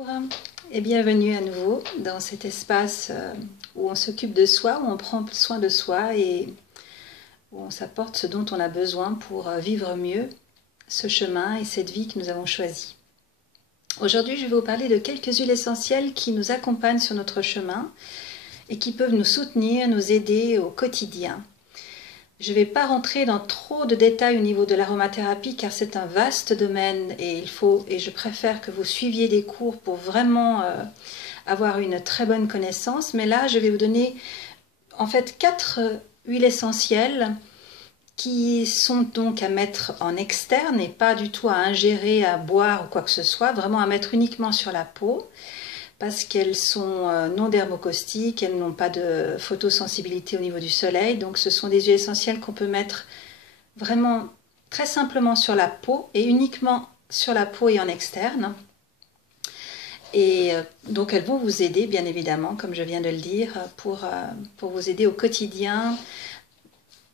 Bonjour et bienvenue à nouveau dans cet espace où on s'occupe de soi, où on prend soin de soi et où on s'apporte ce dont on a besoin pour vivre mieux ce chemin et cette vie que nous avons choisie. Aujourd'hui, je vais vous parler de quelques huiles essentielles qui nous accompagnent sur notre chemin et qui peuvent nous soutenir, nous aider au quotidien. Je ne vais pas rentrer dans trop de détails au niveau de l'aromathérapie car c'est un vaste domaine et je préfère que vous suiviez des cours pour vraiment avoir une très bonne connaissance. Mais là, je vais vous donner en fait 4 huiles essentielles qui sont donc à mettre en externe et pas du tout à ingérer, à boire ou quoi que ce soit, vraiment à mettre uniquement sur la peau parce qu'elles sont non dermocaustiques, elles n'ont pas de photosensibilité au niveau du soleil, donc ce sont des huiles essentielles qu'on peut mettre vraiment très simplement sur la peau et uniquement sur la peau et en externe. Et donc elles vont vous aider bien évidemment, comme je viens de le dire, pour vous aider au quotidien,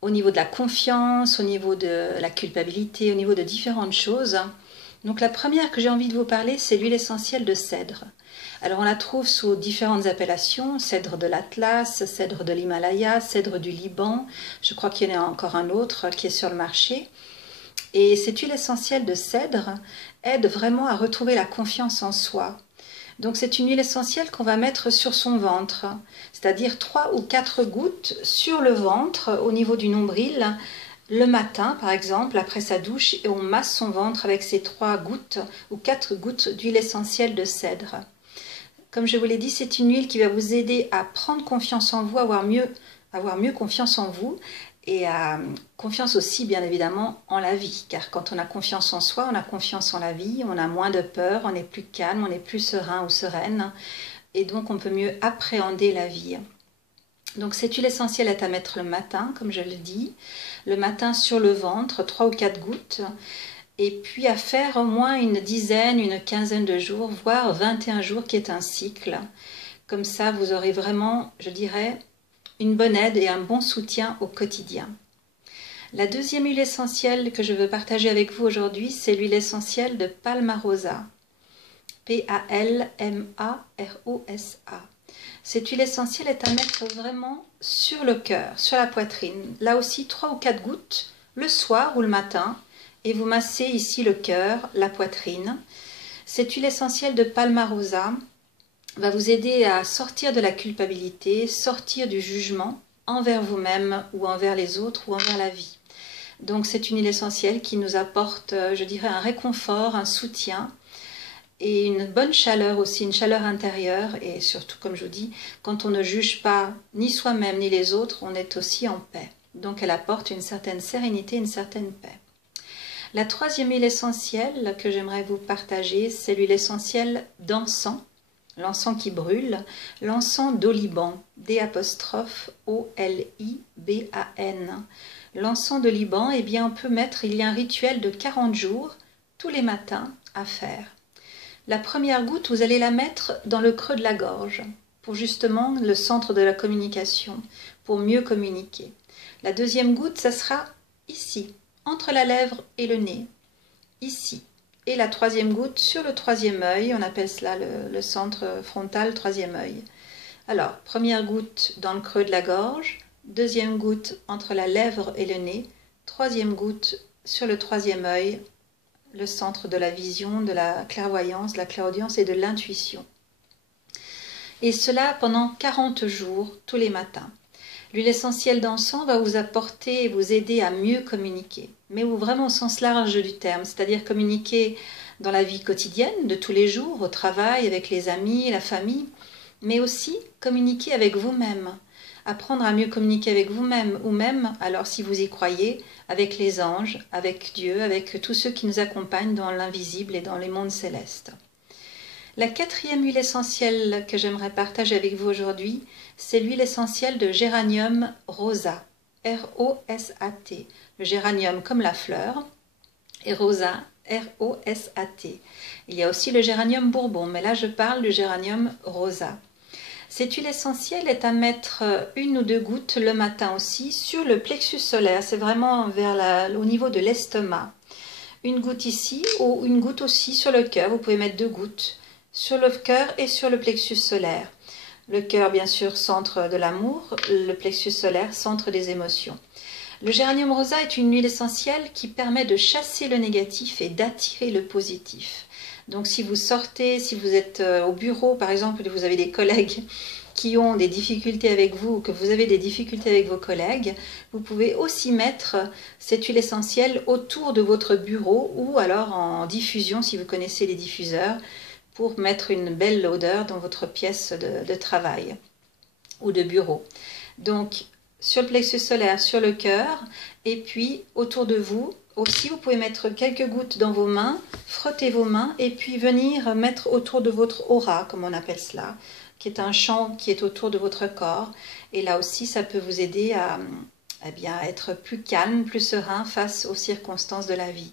au niveau de la confiance, au niveau de la culpabilité, au niveau de différentes choses. Donc la première que j'ai envie de vous parler, c'est l'huile essentielle de cèdre. Alors on la trouve sous différentes appellations, cèdre de l'Atlas, cèdre de l'Himalaya, cèdre du Liban, je crois qu'il y en a encore un autre qui est sur le marché. Et cette huile essentielle de cèdre aide vraiment à retrouver la confiance en soi. Donc c'est une huile essentielle qu'on va mettre sur son ventre, c'est-à-dire 3 ou 4 gouttes sur le ventre au niveau du nombril, le matin par exemple, après sa douche, et on masse son ventre avec ces 3 gouttes ou 4 gouttes d'huile essentielle de cèdre. Comme je vous l'ai dit, c'est une huile qui va vous aider à prendre confiance en vous, avoir mieux confiance en vous et à confiance aussi bien évidemment en la vie. Car quand on a confiance en soi, on a confiance en la vie, on a moins de peur, on est plus calme, on est plus serein ou sereine et donc on peut mieux appréhender la vie. Donc cette huile essentielle est à mettre le matin, comme je le dis, le matin sur le ventre, 3 ou 4 gouttes. Et puis à faire au moins une dizaine, une quinzaine de jours, voire 21 jours qui est un cycle. Comme ça, vous aurez vraiment, je dirais, une bonne aide et un bon soutien au quotidien. La deuxième huile essentielle que je veux partager avec vous aujourd'hui, c'est l'huile essentielle de Palmarosa. P-A-L-M-A-R-O-S-A. Cette huile essentielle est à mettre vraiment sur le cœur, sur la poitrine. Là aussi, 3 ou 4 gouttes, le soir ou le matin. Et vous massez ici le cœur, la poitrine. Cette huile essentielle de Palmarosa va vous aider à sortir de la culpabilité, sortir du jugement envers vous-même ou envers les autres ou envers la vie. Donc c'est une huile essentielle qui nous apporte, je dirais, un réconfort, un soutien et une bonne chaleur aussi, une chaleur intérieure. Et surtout, comme je vous dis, quand on ne juge pas ni soi-même ni les autres, on est aussi en paix. Donc elle apporte une certaine sérénité, une certaine paix. La troisième huile essentielle que j'aimerais vous partager, c'est l'huile essentielle d'encens, l'encens qui brûle, l'encens d'Oliban, D'-O-L-I-B-A-N. L'encens de Liban, eh bien, on peut mettre, il y a un rituel de 40 jours, tous les matins, à faire. La première goutte, vous allez la mettre dans le creux de la gorge, pour justement le centre de la communication, pour mieux communiquer. La deuxième goutte, ça sera ici, entre la lèvre et le nez, ici. Et la troisième goutte sur le troisième œil, on appelle cela le centre frontal, troisième œil. Alors, première goutte dans le creux de la gorge, deuxième goutte entre la lèvre et le nez, troisième goutte sur le troisième œil, le centre de la vision, de la clairvoyance, de la clairaudience et de l'intuition. Et cela pendant 40 jours, tous les matins. L'huile essentielle d'encens va vous apporter et vous aider à mieux communiquer, mais vraiment au sens large du terme, c'est-à-dire communiquer dans la vie quotidienne, de tous les jours, au travail, avec les amis, la famille, mais aussi communiquer avec vous-même, apprendre à mieux communiquer avec vous-même, ou même, alors si vous y croyez, avec les anges, avec Dieu, avec tous ceux qui nous accompagnent dans l'invisible et dans les mondes célestes. La quatrième huile essentielle que j'aimerais partager avec vous aujourd'hui, c'est l'huile essentielle de géranium rosa, R-O-S-A-T. Le géranium comme la fleur, et rosa, R-O-S-A-T. Il y a aussi le géranium bourbon, mais là je parle du géranium rosa. Cette huile essentielle est à mettre 1 ou 2 gouttes le matin aussi sur le plexus solaire, c'est vraiment au niveau de l'estomac. Une goutte ici ou une goutte aussi sur le cœur, vous pouvez mettre 2 gouttes sur le cœur et sur le plexus solaire. Le cœur, bien sûr, centre de l'amour, le plexus solaire, centre des émotions. Le géranium rosa est une huile essentielle qui permet de chasser le négatif et d'attirer le positif. Donc si vous sortez, si vous êtes au bureau par exemple et vous avez des collègues qui ont des difficultés avec vous ou que vous avez des difficultés avec vos collègues, vous pouvez aussi mettre cette huile essentielle autour de votre bureau ou alors en diffusion si vous connaissez les diffuseurs pour mettre une belle odeur dans votre pièce de travail ou de bureau. Donc sur le plexus solaire, sur le cœur, et puis autour de vous. Aussi, vous pouvez mettre quelques gouttes dans vos mains, frotter vos mains, et puis venir mettre autour de votre aura, comme on appelle cela, qui est un champ qui est autour de votre corps. Et là aussi, ça peut vous aider à être plus calme, plus serein face aux circonstances de la vie.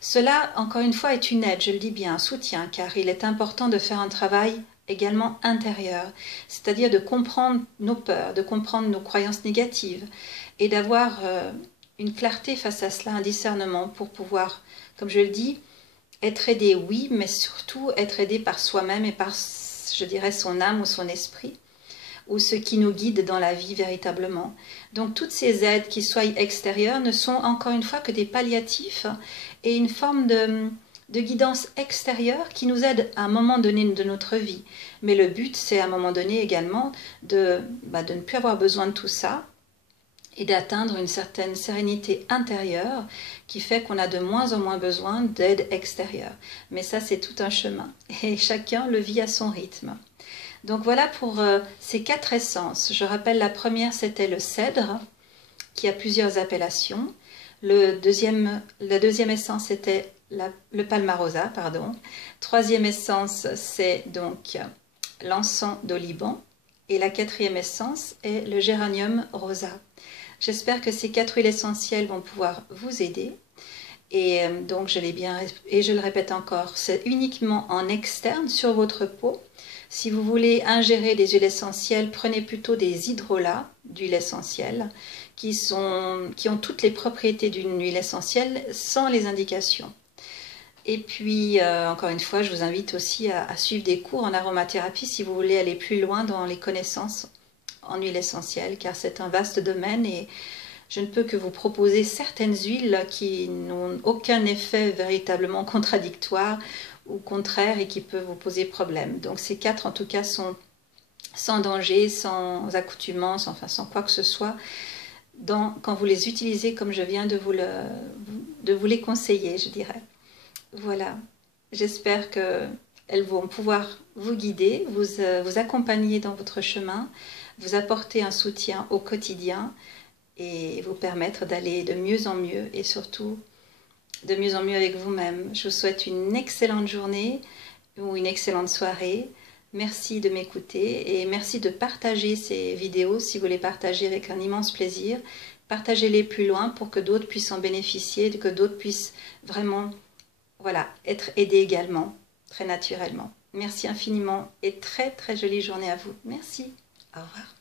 Cela, encore une fois, est une aide, je le dis bien, un soutien, car il est important de faire un travail également intérieur, c'est-à-dire de comprendre nos peurs, de comprendre nos croyances négatives et d'avoir une clarté face à cela, un discernement pour pouvoir, comme je le dis, être aidé, oui, mais surtout être aidé par soi-même et par, je dirais, son âme ou son esprit, ou ce qui nous guide dans la vie véritablement. Donc toutes ces aides qui soient extérieures ne sont encore une fois que des palliatifs et une forme de guidance extérieure qui nous aide à un moment donné de notre vie. Mais le but, c'est à un moment donné également de ne plus avoir besoin de tout ça et d'atteindre une certaine sérénité intérieure qui fait qu'on a de moins en moins besoin d'aide extérieure. Mais ça, c'est tout un chemin et chacun le vit à son rythme. Donc voilà pour ces 4 essences. Je rappelle, la première, c'était le cèdre, qui a plusieurs appellations. La deuxième essence, c'était le palmarosa, pardon. Troisième essence, c'est donc l'encens d'oliban. Et la 4e essence est le géranium rosa. J'espère que ces 4 huiles essentielles vont pouvoir vous aider. Et donc, je le répète encore, c'est uniquement en externe sur votre peau. Si vous voulez ingérer des huiles essentielles, prenez plutôt des hydrolats d'huile essentielle qui ont toutes les propriétés d'une huile essentielle sans les indications. Et puis, encore une fois, je vous invite aussi à suivre des cours en aromathérapie si vous voulez aller plus loin dans les connaissances en huile essentielle, car c'est un vaste domaine et je ne peux que vous proposer certaines huiles qui n'ont aucun effet véritablement contradictoire ou contraire et qui peuvent vous poser problème. Donc ces 4 en tout cas sont sans danger, sans accoutumance, enfin sans quoi que ce soit, quand vous les utilisez comme je viens de vous les conseiller, je dirais. Voilà, j'espère qu'elles vont pouvoir vous guider, vous accompagner dans votre chemin, vous apporter un soutien au quotidien et vous permettre d'aller de mieux en mieux et surtout de mieux en mieux avec vous-même. Je vous souhaite une excellente journée ou une excellente soirée. Merci de m'écouter et merci de partager ces vidéos si vous les partagez avec un immense plaisir. Partagez-les plus loin pour que d'autres puissent en bénéficier, que d'autres puissent vraiment être aidés également, très naturellement. Merci infiniment et très très jolie journée à vous. Merci. Au revoir.